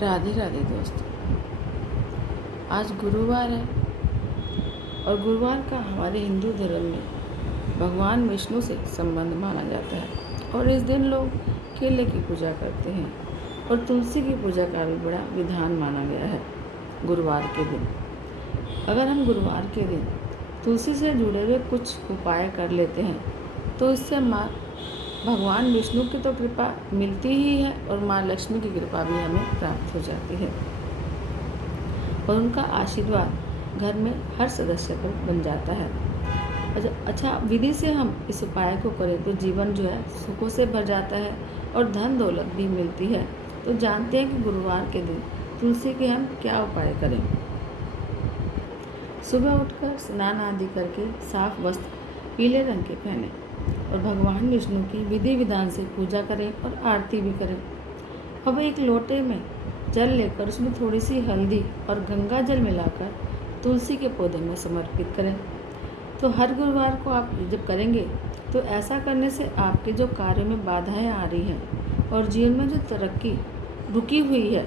राधे राधे दोस्तों। आज गुरुवार है और गुरुवार का हमारे हिंदू धर्म में भगवान विष्णु से संबंध माना जाता है और इस दिन लोग केले की पूजा करते हैं और तुलसी की पूजा का भी बड़ा विधान माना गया है। गुरुवार के दिन अगर हम गुरुवार के दिन तुलसी से जुड़े हुए कुछ उपाय कर लेते हैं तो इससे माँ भगवान विष्णु की तो कृपा मिलती ही है और माँ लक्ष्मी की कृपा भी हमें प्राप्त हो जाती है और उनका आशीर्वाद घर में हर सदस्य को बन जाता है। अच्छा विधि से हम इस उपाय को करें तो जीवन जो है सुखों से भर जाता है और धन दौलत भी मिलती है। तो जानते हैं कि गुरुवार के दिन तुलसी के हम क्या उपाय करें। सुबह उठकर स्नान आदि करके साफ वस्त्र पीले रंग के पहने और भगवान विष्णु की विधि विधान से पूजा करें और आरती भी करें। अब एक लोटे में जल लेकर उसमें थोड़ी सी हल्दी और गंगा जल मिलाकर तुलसी के पौधे में समर्पित करें। तो हर गुरुवार को आप जब करेंगे तो ऐसा करने से आपके जो कार्य में बाधाएं आ रही हैं और जीवन में जो तरक्की रुकी हुई है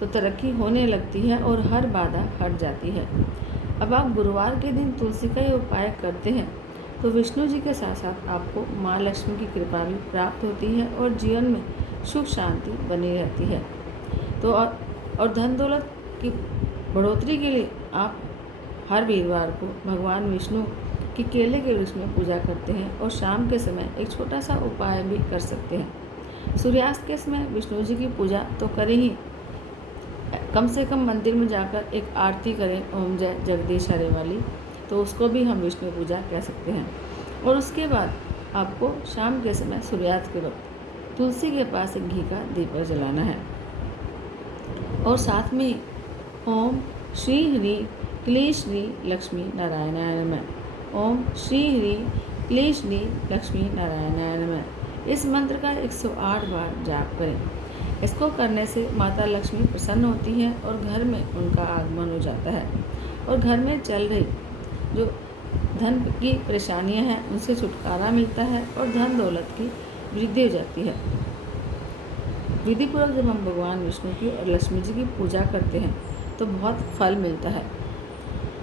तो तरक्की होने लगती है और हर बाधा हट जाती है। अब आप गुरुवार के दिन तुलसी का ये उपाय करते हैं तो विष्णु जी के साथ साथ आपको माँ लक्ष्मी की कृपा भी प्राप्त होती है और जीवन में सुख शांति बनी रहती है। तो और धन दौलत की बढ़ोतरी के लिए आप हर वीरवार को भगवान विष्णु की केले के वृक्ष में पूजा करते हैं और शाम के समय एक छोटा सा उपाय भी कर सकते हैं। सूर्यास्त के समय विष्णु जी की पूजा तो करें ही, कम से कम मंदिर में जाकर एक आरती करें ओम जय जगदीश हरे वाली, तो उसको भी हम विष्णु पूजा कह सकते हैं। और उसके बाद आपको शाम के समय सूर्यास्त के वक्त तुलसी के पास एक घी का दीपक जलाना है और साथ में ओम श्री हरि क्ली श्री लक्ष्मी नारायणाय नमः, ओम श्री हरि क्ली श्री लक्ष्मी नारायणाय नमः इस मंत्र का 108 बार जाप करें। इसको करने से माता लक्ष्मी प्रसन्न होती हैं और घर में उनका आगमन हो जाता है और घर में चल रही जो धन की परेशानियां हैं उनसे छुटकारा मिलता है और धन दौलत की वृद्धि हो जाती है। विधिपूर्वक जब हम भगवान विष्णु की और लक्ष्मी जी की पूजा करते हैं तो बहुत फल मिलता है।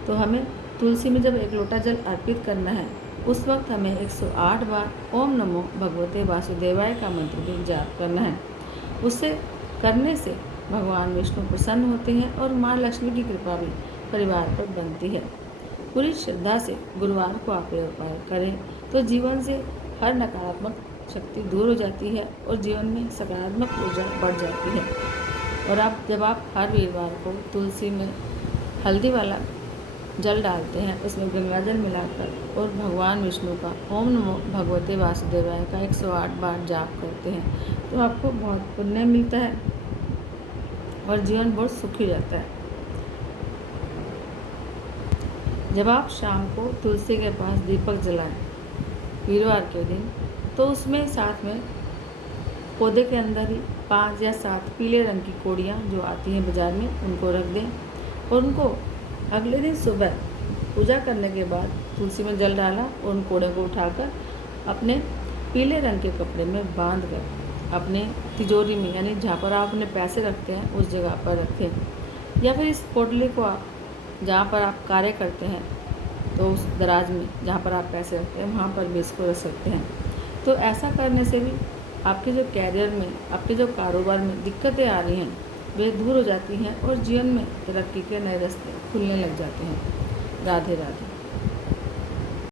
तो हमें तुलसी में जब एक लोटा जल अर्पित करना है उस वक्त हमें 108 बार ओम नमो भगवते वासुदेवाय का मंत्र भी जाप करना है। उससे करने से भगवान विष्णु प्रसन्न होते हैं और माँ लक्ष्मी की कृपा भी परिवार पर बनती है। पूरी श्रद्धा से गुरुवार को आप ये उपाय करें तो जीवन से हर नकारात्मक शक्ति दूर हो जाती है और जीवन में सकारात्मक ऊर्जा बढ़ जाती है। और जब आप हर वीरवार को तुलसी में हल्दी वाला जल डालते हैं उसमें गंगा जल मिलाकर और भगवान विष्णु का ओम नमो भगवते वासुदेवाय का 108 बार जाप करते हैं तो आपको बहुत पुण्य मिलता है और जीवन बहुत सुखी रहता है। जब आप शाम को तुलसी के पास दीपक जलाएं वीरवार के दिन तो उसमें साथ में पौधे के अंदर ही 5 या 7 पीले रंग की कोड़ियाँ जो आती हैं बाज़ार में उनको रख दें और उनको अगले दिन सुबह पूजा करने के बाद तुलसी में जल डाला और उन कोड़े को उठाकर अपने पीले रंग के कपड़े में बांध कर अपने तिजोरी में यानी जहाँ पर आप अपने पैसे रखते हैं उस जगह पर रखें या फिर इस पोटली को आप जहाँ पर आप कार्य करते हैं तो उस दराज में जहाँ पर आप पैसे रखते हैं वहाँ पर भी इसको रख सकते हैं। तो ऐसा करने से भी आपके जो कैरियर में आपके जो कारोबार में दिक्कतें आ रही हैं वे दूर हो जाती हैं और जीवन में तरक्की के नए रास्ते खुलने लग जाते हैं। राधे राधे।